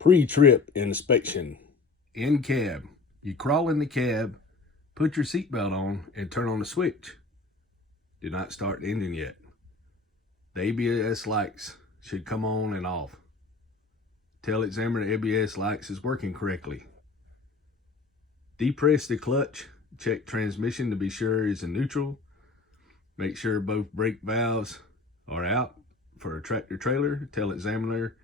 Pre-trip inspection. In cab. You crawl in the cab, put your seatbelt on, and turn on the switch. Do not start the engine yet. The ABS lights should come on and off. Tell examiner the ABS lights is working correctly. Depress the clutch. Check transmission to be sure it's in neutral. Make sure both brake valves are out for a tractor trailer. Tell examiner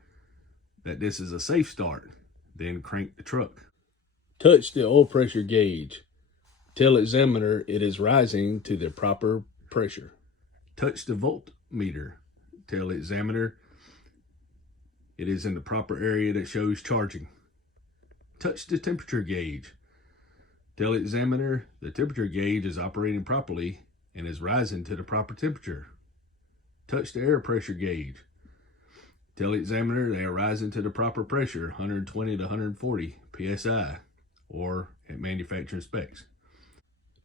that this is a safe start. Then crank the truck. Touch the oil pressure gauge. Tell examiner it is rising to the proper pressure. Touch the voltmeter. Tell examiner it is in the proper area that shows charging. Touch the temperature gauge. Tell examiner the temperature gauge is operating properly and is rising to the proper temperature. Touch the air pressure gauge. Tell examiner they are rising to the proper pressure, 120 to 140 psi, or at manufacturing specs.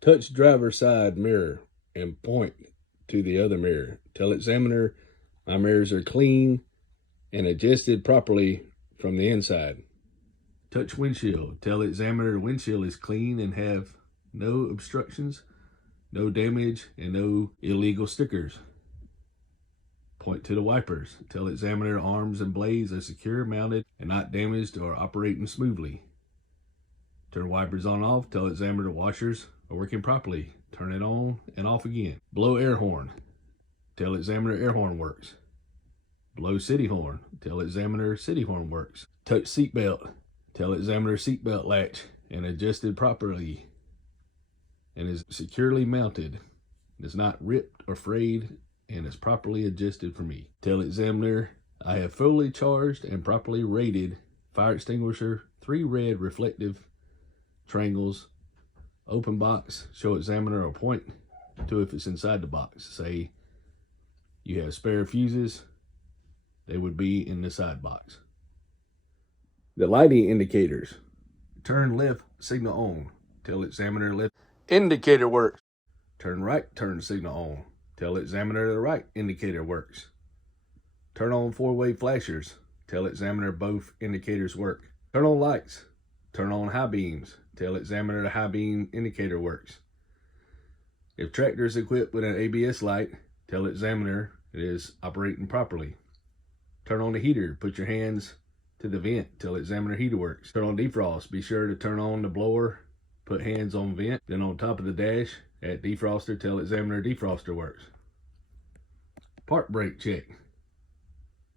Touch driver side mirror and point to the other mirror. Tell examiner my mirrors are clean and adjusted properly from the inside. Touch windshield. Tell examiner the windshield is clean and have no obstructions, no damage, and no illegal stickers. Point to the wipers. Tell examiner arms and blades are secure, mounted, and not damaged or operating smoothly. Turn wipers on and off. Tell examiner the washers are working properly. Turn it on and off again. Blow air horn. Tell examiner air horn works. Blow city horn. Tell examiner city horn works. Touch seat belt. Tell examiner seat belt latch and adjusted properly and is securely mounted. It is not ripped or frayed and is properly adjusted for me. Tell examiner I have fully charged and properly rated fire extinguisher, 3 red reflective triangles, open box. Show examiner or point to if it's inside the box. Say you have spare fuses, they would be in the side box. The lighting indicators. Turn left, signal on. Tell examiner left indicator works. Turn right, turn signal on. Tell examiner the right indicator works. Turn on 4-way flashers. Tell examiner both indicators work. Turn on lights. Turn on high beams. Tell examiner the high beam indicator works. If tractor is equipped with an ABS light, tell examiner it is operating properly. Turn on the heater. Put your hands to the vent. Tell examiner heater works. Turn on defrost. Be sure to turn on the blower. Put hands on vent. Then on top of the dash at defroster, tell examiner defroster works. Park brake check.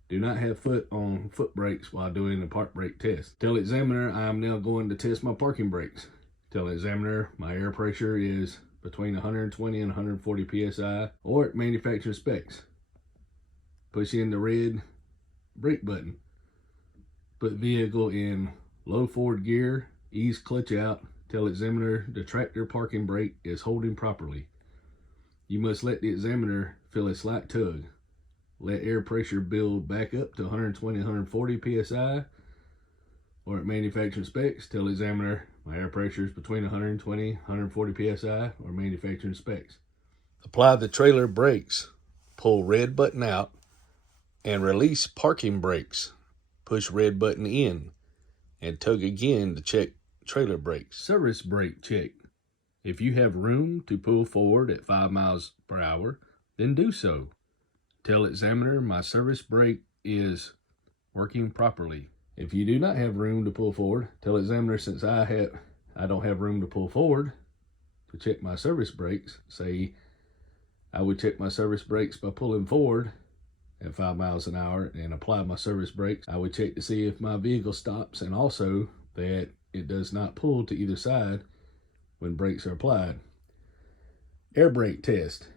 Do not have foot on foot brakes while doing the park brake test. Tell examiner I am now going to test my parking brakes. Tell examiner my air pressure is between 120 and 140 psi or at manufacturing specs. Push in the red brake button. Put vehicle in low forward gear, ease clutch out. Tell examiner the tractor parking brake is holding properly. You must let the examiner feel a slight tug. Let air pressure build back up to 120, 140 psi or at manufacturing specs. Tell examiner my air pressure is between 120, 140 psi or manufacturing specs. Apply the trailer brakes. Pull red button out and release parking brakes. Push red button in and tug again to check trailer brakes. Service brake check. If you have room to pull forward at 5 miles per hour, then do so. Tell examiner my service brake is working properly. If you do not have room to pull forward, tell examiner since I don't have room to pull forward to check my service brakes. Say I would check my service brakes by pulling forward at 5 miles an hour and apply my service brakes. I would check to see if my vehicle stops and also that it does not pull to either side when brakes are applied. Air brake test.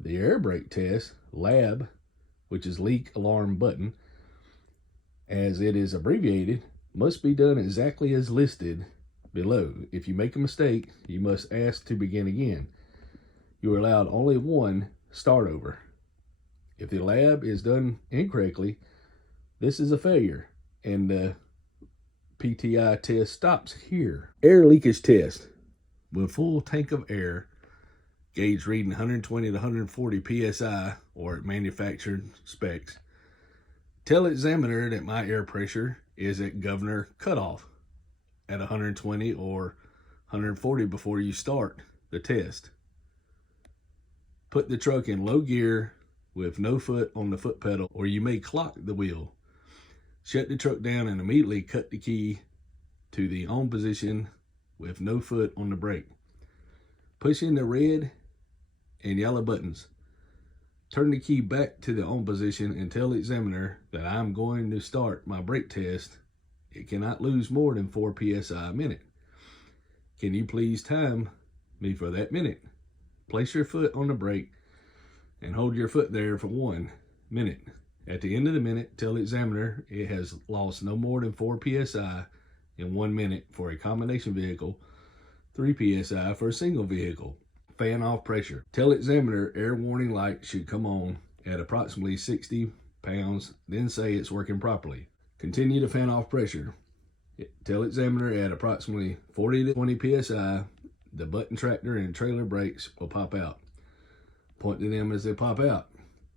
The air brake test, LAB, which is leak alarm button, as it is abbreviated, must be done exactly as listed below. If you make a mistake, you must ask to begin again. You are allowed only one start over. If the lab is done incorrectly, this is a failure and the PTI test stops here. Air leakage test. With full tank of air, gauge reading 120 to 140 psi or at manufactured specs. Tell examiner that my air pressure is at governor cutoff at 120 or 140 before you start the test. Put the truck in low gear with no foot on the foot pedal, or you may clock the wheel. Shut the truck down and immediately cut the key to the on position with no foot on the brake. Push in the red and yellow buttons. Turn the key back to the on position and tell the examiner that I'm going to start my brake test. It cannot lose more than 4 psi a minute. Can you please time me for that minute? Place your foot on the brake and hold your foot there for 1 minute. At the end of the minute, tell the examiner it has lost no more than 4 psi in 1 minute for a combination vehicle, 3 psi for a single vehicle. Fan off pressure. Tell the examiner air warning light should come on at approximately 60 pounds, then say it's working properly. Continue to fan off pressure. Tell examiner at approximately 40 to 20 psi, the button tractor and trailer brakes will pop out. Point to them as they pop out.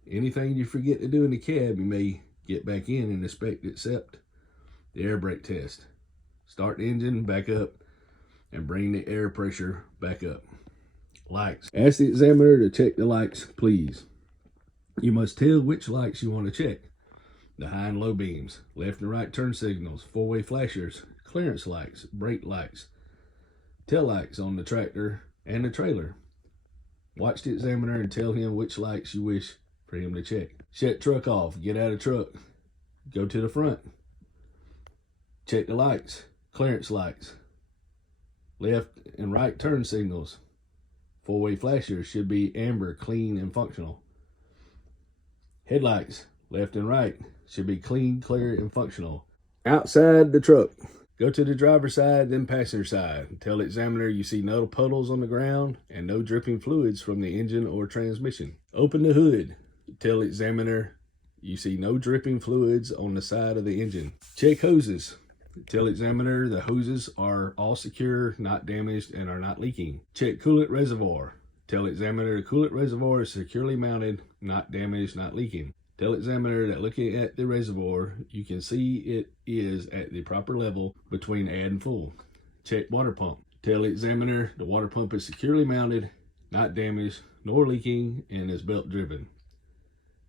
Anything you forget to do in the cab, you may get back in and inspect except the air brake test. Start the engine back up and bring the air pressure back up. Lights. Ask the examiner to check the lights, please. You must tell which lights you want to check. The high and low beams, left and right turn signals, four-way flashers, clearance lights, brake lights, tail lights on the tractor and the trailer. Watch the examiner and tell him which lights you wish for him to check. Shut truck off, get out of truck, go to the front. Check the lights, clearance lights, left and right turn signals. Four-way flashers should be amber, clean, and functional. Headlights, left and right, should be clean, clear, and functional. Outside the truck, go to the driver's side, then passenger side. Tell the examiner you see no puddles on the ground and no dripping fluids from the engine or transmission. Open the hood. Tell the examiner you see no dripping fluids on the side of the engine. Check hoses. Tell the examiner the hoses are all secure, not damaged, and are not leaking. Check coolant reservoir. Tell the examiner the coolant reservoir is securely mounted, not damaged, not leaking. Tell the examiner that looking at the reservoir, you can see it is at the proper level between add and full. Check water pump. Tell the examiner the water pump is securely mounted, not damaged, nor leaking, and is belt driven.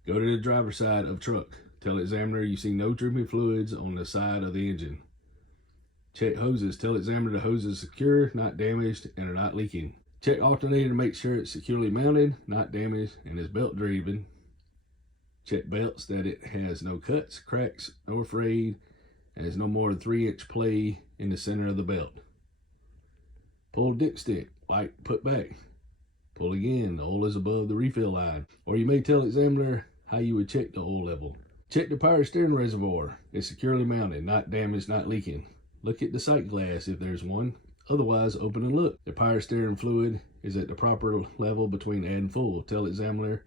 Go to the driver's side of truck. Tell the examiner you see no dripping fluids on the side of the engine. Check hoses. Tell the examiner the hose is secure, not damaged, and are not leaking. Check alternator to make sure it's securely mounted, not damaged, and is belt driven. Check belts that it has no cuts, cracks, nor frayed, and has no more than 3-inch play in the center of the belt. Pull dipstick, light put back. Pull again, the oil is above the refill line. Or you may tell the examiner how you would check the oil level. Check the power steering reservoir. It's securely mounted, not damaged, not leaking. Look at the sight glass if there's one. Otherwise, open and look. The power steering fluid is at the proper level between add and full. Tell the examiner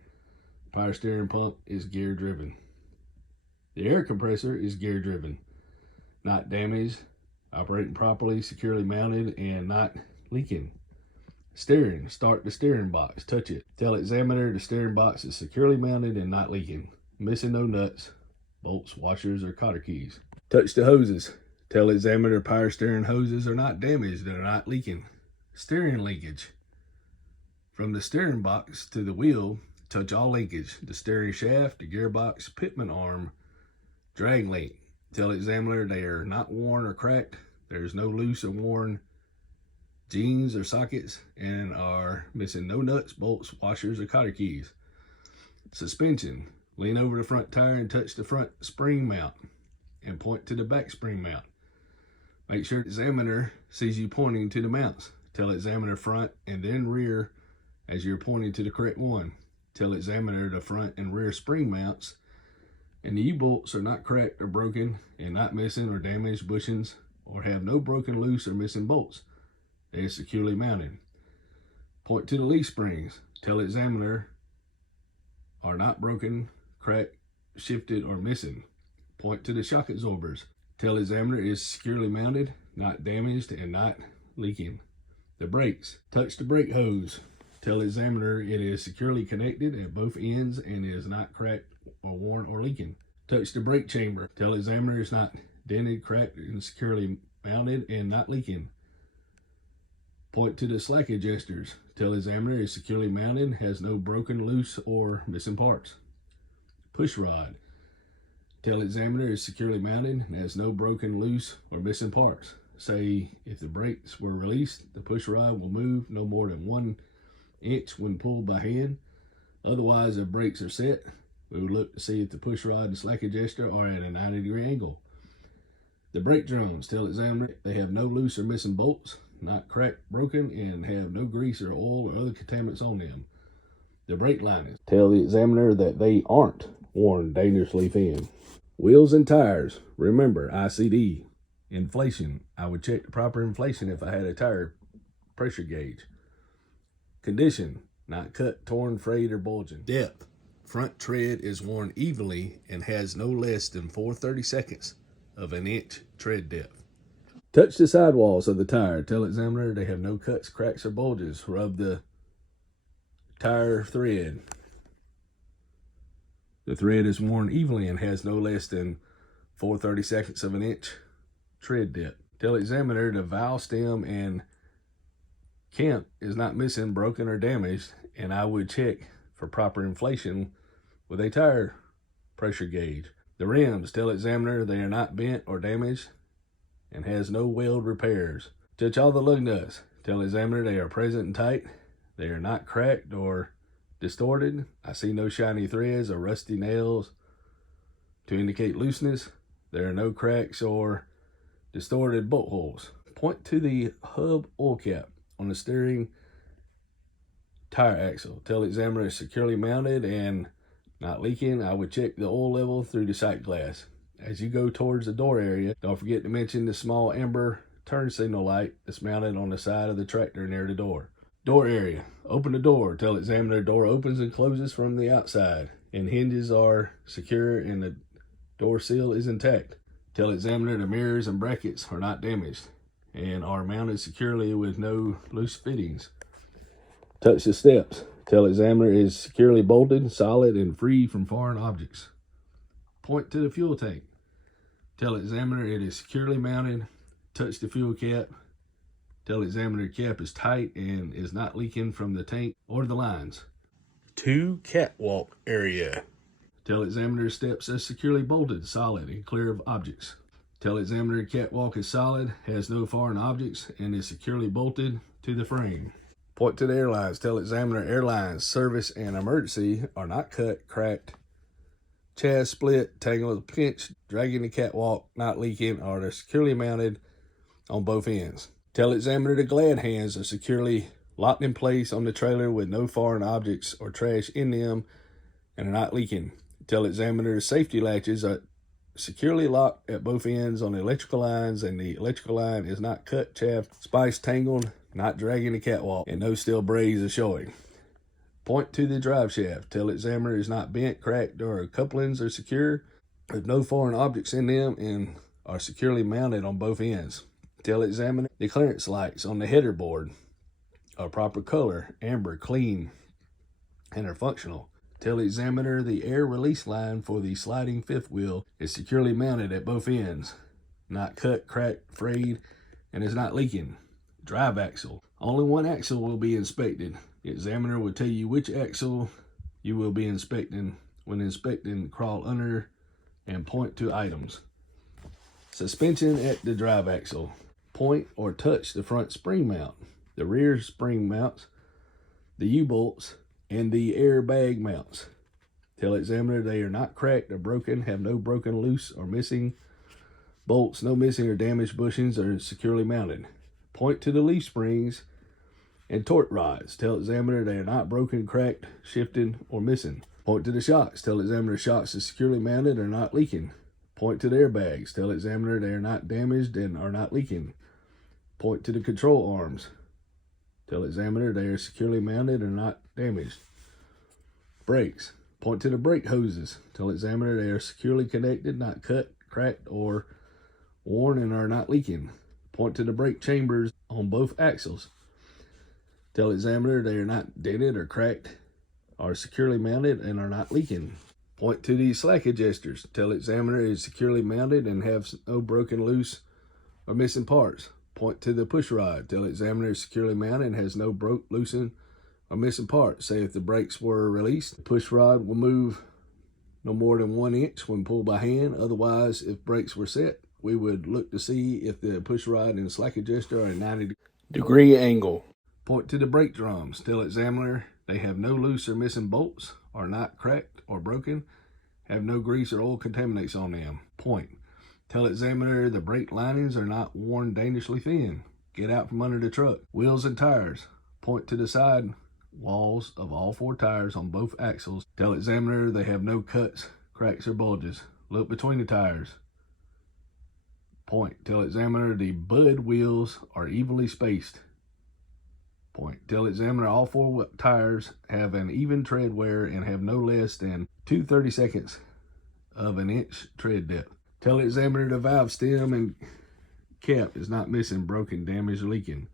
power steering pump is gear driven. The air compressor is gear driven, not damaged, operating properly, securely mounted, and not leaking. Steering, start the steering box, touch it. Tell the examiner the steering box is securely mounted and not leaking. Missing no nuts, bolts, washers, or cotter keys. Touch the hoses. Tell the examiner power steering hoses are not damaged, they're not leaking. Steering linkage. From the steering box to the wheel, touch all linkage. The steering shaft, the gearbox, pitman arm, drag link. Tell the examiner they are not worn or cracked. There's no loose or worn jeans or sockets, and are missing no nuts, bolts, washers, or cotter keys. Suspension. Lean over the front tire and touch the front spring mount and point to the back spring mount. Make sure the examiner sees you pointing to the mounts. Tell the examiner front and then rear as you're pointing to the correct one. Tell the examiner the front and rear spring mounts and the U-bolts are not cracked or broken and not missing or damaged bushings or have no broken, loose, or missing bolts. They are securely mounted. Point to the leaf springs. Tell the examiner are not broken, cracked, shifted, or missing. Point to the shock absorbers. Tell the examiner is securely mounted, not damaged, and not leaking. The brakes. Touch the brake hose. Tell the examiner it is securely connected at both ends and is not cracked or worn or leaking. Touch the brake chamber. Tell the examiner it's not dented, cracked, and securely mounted and not leaking. Point to the slack adjusters. Tell examiner is securely mounted, has no broken, loose, or missing parts. Push rod. Tell examiner is securely mounted, has no broken, loose, or missing parts. Say if the brakes were released, the push rod will move no more than 1 inch when pulled by hand. Otherwise, if brakes are set, we would look to see if the push rod and slack adjuster are at a 90-degree angle. The brake drums. Tell examiner they have no loose or missing bolts, not cracked, broken, and have no grease or oil or other contaminants on them. The brake linings. Tell the examiner that they aren't worn dangerously thin. Wheels and tires. Remember, ICD. Inflation. I would check the proper inflation if I had a tire pressure gauge. Condition. Not cut, torn, frayed, or bulging. Depth. Front tread is worn evenly and has no less than 4/32 of an inch tread depth. Touch the sidewalls of the tire. Tell examiner they have no cuts, cracks, or bulges. Rub the tire thread. The thread is worn evenly and has no less than 4/32 of an inch tread depth. Tell examiner the valve stem and cant is not missing, broken, or damaged, and I would check for proper inflation with a tire pressure gauge. The rims. Tell examiner they are not bent or damaged and has no weld repairs. Touch all the lug nuts. Tell examiner they are present and tight. They are not cracked or distorted. I see no shiny threads or rusty nails to indicate looseness. There are no cracks or distorted bolt holes. Point to the hub oil cap on the steering tire axle. Tell examiner it's securely mounted and not leaking. I would check the oil level through the sight glass. As you go towards the door area, don't forget to mention the small amber turn signal light that's mounted on the side of the tractor near the door. Door area. Open the door. Tell examiner the door opens and closes from the outside and hinges are secure and the door seal is intact. Tell examiner the mirrors and brackets are not damaged and are mounted securely with no loose fittings. Touch the steps. Tell examiner is securely bolted, solid, and free from foreign objects. Point to the fuel tank. Tell examiner it is securely mounted. Touch the fuel cap. Tell examiner the cap is tight and is not leaking from the tank or the lines. 2 catwalk area. Tell examiner steps are securely bolted, solid, and clear of objects. Tell examiner catwalk is solid, has no foreign objects, and is securely bolted to the frame. Point to the airlines. Tell examiner airlines, service, and emergency are not cut, cracked, chassis split, tangled, pinched, dragging the catwalk, not leaking, or are securely mounted on both ends. Tell examiner the glad hands are securely locked in place on the trailer with no foreign objects or trash in them and are not leaking. Tell examiner the safety latches are securely locked at both ends on the electrical lines and the electrical line is not cut, chaffed, spiced, tangled, not dragging the catwalk, and no steel braids are showing. Point to the drive shaft. Tell examiner is not bent, cracked, or couplings are secure with no foreign objects in them and are securely mounted on both ends. Tell examiner the clearance lights on the header board are proper color, amber, clean, and are functional. Tell examiner the air release line for the sliding fifth wheel is securely mounted at both ends, not cut, cracked, frayed, and is not leaking. Drive axle. Only one axle will be inspected. The examiner will tell you which axle you will be inspecting. When inspecting, crawl under and point to items. Suspension at the drive axle. Point or touch the front spring mount, the rear spring mounts, the U-bolts, and the airbag mounts. Tell examiner they are not cracked or broken, have no broken, loose, or missing bolts, no missing or damaged bushings, are securely mounted. Point to the leaf springs and torque rods. Tell examiner they are not broken, cracked, shifted, or missing. Point to the shocks. Tell examiner shocks are securely mounted or not leaking. Point to the airbags. Tell examiner they are not damaged and are not leaking. Point to the control arms. Tell examiner they are securely mounted and not damaged. Brakes. Point to the brake hoses. Tell examiner they are securely connected, not cut, cracked, or worn, and are not leaking. Point to the brake chambers on both axles. Tell examiner they are not dented or cracked, are securely mounted, and are not leaking. Point to the slack adjusters. Tell examiner it is securely mounted and have no broken, loose, or missing parts. Point to the push rod. Tell examiner is securely mounted and has no broke, loosened, or missing parts. Say if the brakes were released, the push rod will move no more than 1 inch when pulled by hand. Otherwise, if brakes were set, we would look to see if the push rod and the slack adjuster are at 90-degree angle. Point to the brake drums. Tell examiner they have no loose or missing bolts, are not cracked or broken, have no grease or oil contaminants on them. Point. Tell examiner the brake linings are not worn dangerously thin. Get out from under the truck. Wheels and tires. Point to the side walls of all 4 tires on both axles. Tell examiner they have no cuts, cracks, or bulges. Look between the tires. Point. Tell examiner the bud wheels are evenly spaced. Point. Tell examiner all 4 tires have an even tread wear and have no less than 2/32 of an inch tread depth. Tell examiner the valve stem and cap is not missing, broken, damaged, or leaking.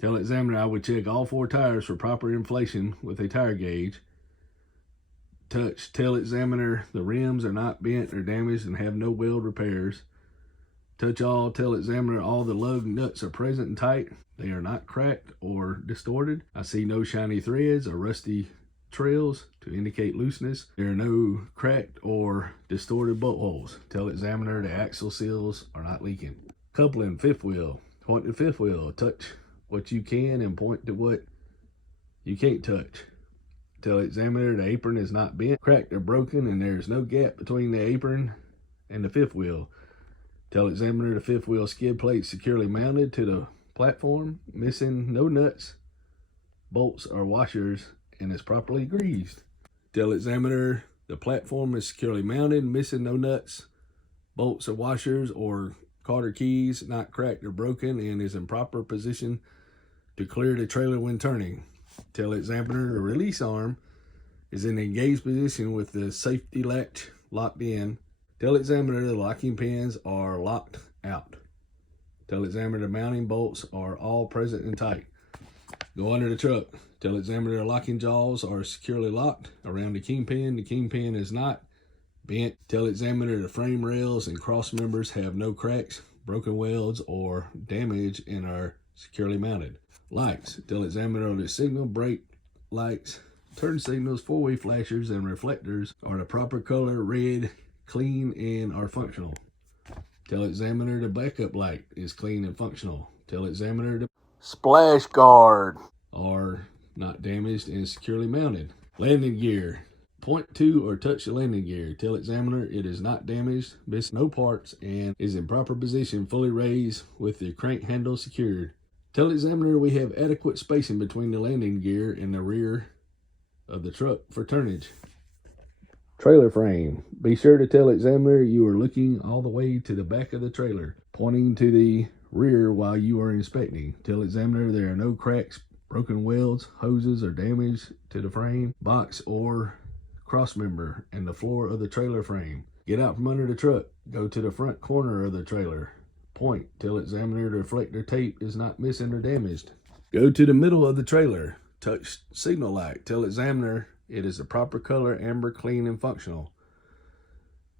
Tell examiner I would check all 4 tires for proper inflation with a tire gauge. Tell examiner the rims are not bent or damaged and have no weld repairs. Tell examiner all the lug nuts are present and tight. They are not cracked or distorted. I see no shiny threads or rusty trails to indicate looseness. There are no cracked or distorted bolt holes. Tell examiner the axle seals are not leaking. Coupling, fifth wheel. Point to fifth wheel. Touch what you can and point to what you can't touch. Tell examiner the apron is not bent, cracked, or broken, and there is no gap between the apron and the fifth wheel. Tell examiner the fifth wheel skid plate securely mounted to the platform, missing no nuts, bolts, or washers, and is properly greased. Tell examiner the platform is securely mounted, missing no nuts, bolts, or washers, or Carter keys, not cracked or broken, and is in proper position to clear the trailer when turning. Tell examiner the release arm is in the engaged position with the safety latch locked in. Tell examiner the locking pins are locked out. Tell examiner the mounting bolts are all present and tight. Go under the truck. Tell examiner the locking jaws are securely locked around the kingpin. The kingpin is not bent. Tell examiner the frame rails and cross members have no cracks, broken welds, or damage and are securely mounted. Lights. Tell examiner the signal, brake lights, turn signals, 4-way flashers, and reflectors are the proper color, red, clean, and are functional. Tell examiner the backup light is clean and functional. Tell examiner the splash guard are not damaged and securely mounted. Landing gear. Point to or touch the landing gear. Tell examiner it is not damaged, missed no parts, and is in proper position, fully raised with the crank handle secured. Tell examiner we have adequate spacing between the landing gear and the rear of the truck for turnage. Trailer frame. Be sure to tell examiner you are looking all the way to the back of the trailer, pointing to the rear while you are inspecting. Tell examiner there are no cracks, broken welds, hoses, or damage to the frame, box, or cross member and the floor of the trailer frame. Get out from under the truck. Go to the front corner of the trailer. Point. Tell examiner the reflector tape is not missing or damaged. Go to the middle of the trailer. Touch signal light. Tell examiner it is the proper color, amber, clean, and functional.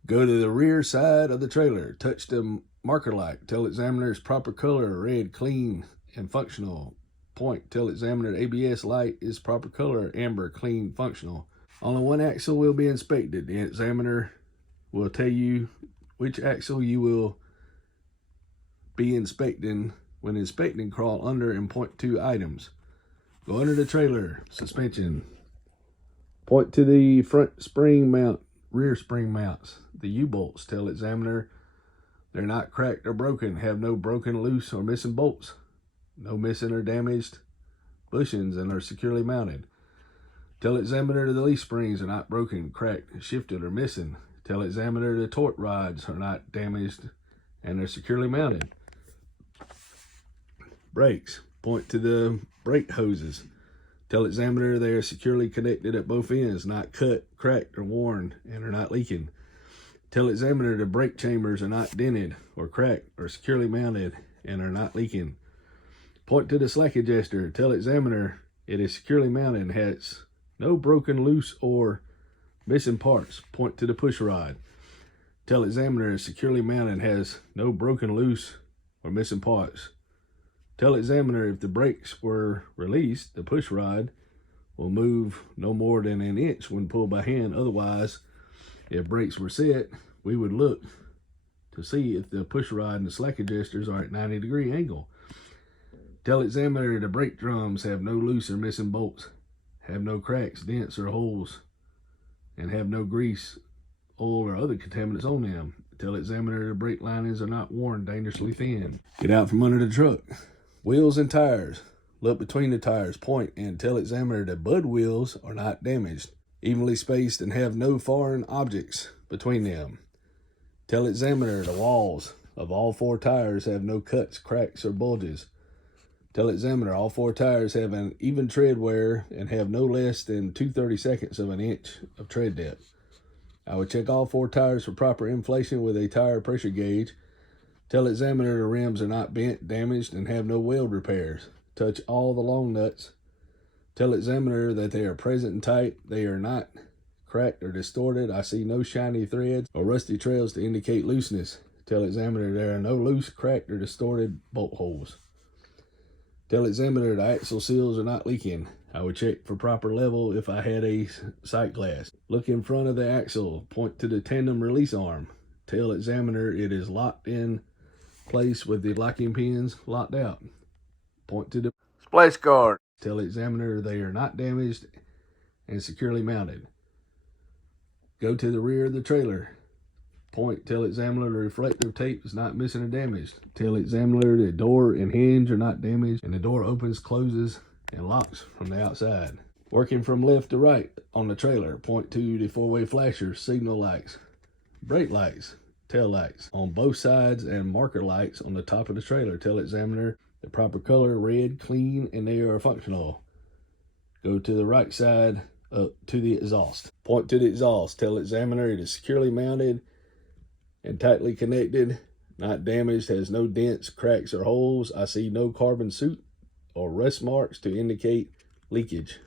Go to the rear side of the trailer. Touch the marker light. Tell examiner it's proper color, red, clean, and functional. Point. Tell examiner the ABS light is proper color, amber, clean, functional. Only one axle will be inspected. The examiner will tell you which axle you will be inspecting. When inspecting, crawl under and point to items. Go under the trailer. Suspension. Point to the front spring mount, rear spring mounts, the U-bolts. Tell examiner they're not cracked or broken, have no broken, loose, or missing bolts, no missing or damaged bushings, and are securely mounted. Tell examiner the leaf springs are not broken, cracked, shifted, or missing. Tell examiner the torque rods are not damaged and are securely mounted. Brakes. Point to the brake hoses. Tell examiner they are securely connected at both ends, not cut, cracked, or worn, and are not leaking. Tell examiner the brake chambers are not dented or cracked or securely mounted and are not leaking. Point to the slack adjuster. Tell examiner it is securely mounted and has no broken, loose, or Missing parts, point to the push rod. Tell examiner is securely mounted and has no broken, loose, or missing parts. Tell examiner if the brakes were released, the push rod will move no more than an inch when pulled by hand. Otherwise, if brakes were set, we would look to see if the push rod and the slack adjusters are at 90-degree angle. Tell examiner the brake drums have no loose or missing bolts, have no cracks, dents, or holes, and have no grease, oil, or other contaminants on them. Tell examiner the brake linings are not worn dangerously thin. Get out from under the truck. Wheels and tires. Look between the tires, point, and tell examiner the bud wheels are not damaged, evenly spaced, and have no foreign objects between them. Tell examiner the walls of all 4 tires have no cuts, cracks, or bulges. Tell examiner all 4 tires have an even tread wear and have no less than 2/32 of an inch of tread depth. I would check all 4 tires for proper inflation with a tire pressure gauge. Tell examiner the rims are not bent, damaged, and have no weld repairs. Touch all the long nuts. Tell examiner that they are present and tight. They are not cracked or distorted. I see no shiny threads or rusty trails to indicate looseness. Tell examiner there are no loose, cracked, or distorted bolt holes. Tell examiner the axle seals are not leaking. I would check for proper level if I had a sight glass. Look in front of the axle. Point to the tandem release arm. Tell examiner it is locked in place with the locking pins locked out. Point to the splash guard. Tell examiner they are not damaged and securely mounted. Go to the rear of the trailer. Point, tell examiner the reflective tape is not missing or damaged. Tell examiner the door and hinge are not damaged and the door opens, closes, and locks from the outside. Working from left to right on the trailer, point to the 4-way flashers, signal lights, brake lights, tail lights on both sides, and marker lights on the top of the trailer. Tell examiner the proper color, red, clean, and they are functional. Go to the right side up to the exhaust. Point to the exhaust. Tell examiner it is securely mounted and tightly connected, not damaged, has no dents, cracks, or holes. I see no carbon soot or rust marks to indicate leakage.